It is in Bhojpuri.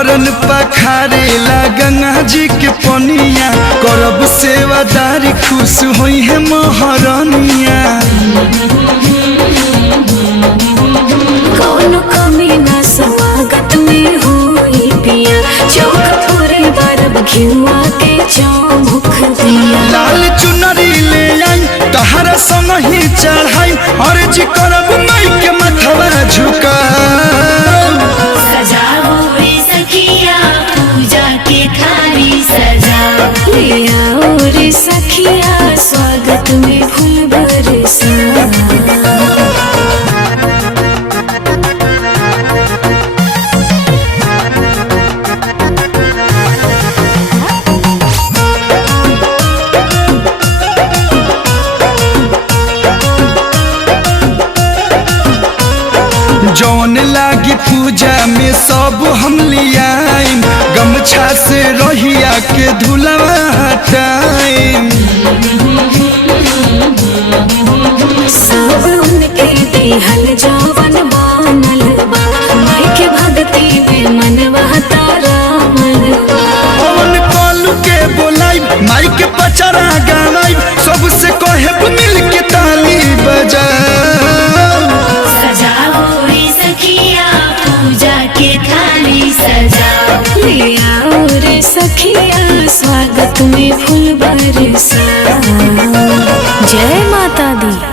चरण पखारेला गंगा जी के पनिया, करब सेवादारी खुश होई है महारानिया। कौनो कमी ना स्वागत में होई पिया, चौक पूरे बरब घिउआ के चौमुख दिया। लाल चुनरी ले आई तहरा समही चढ़ाई, और जी करब माई के मथवा झुका। सजाओ रे सखिया पूजा के थाली सजाओ, ले आओ रे सखिया स्वागत में फूल बरसा। जौन लागी पूजा में सब हम लियाइम, गमछा से रहिया के धुलवा हटाइम। सब उनके दिहल जवन बनल बा, माई के भक्ति में मनवा तारामल बा। पवन कालू के बोलाई माई के पचरा गानाई, सबसे कहे मिल के ताली बजा। सजाओ रे सखिया पूजा के थाली सजाओ, ले आओ रे सखिया स्वागत में फूल बरसा। जय माता दी।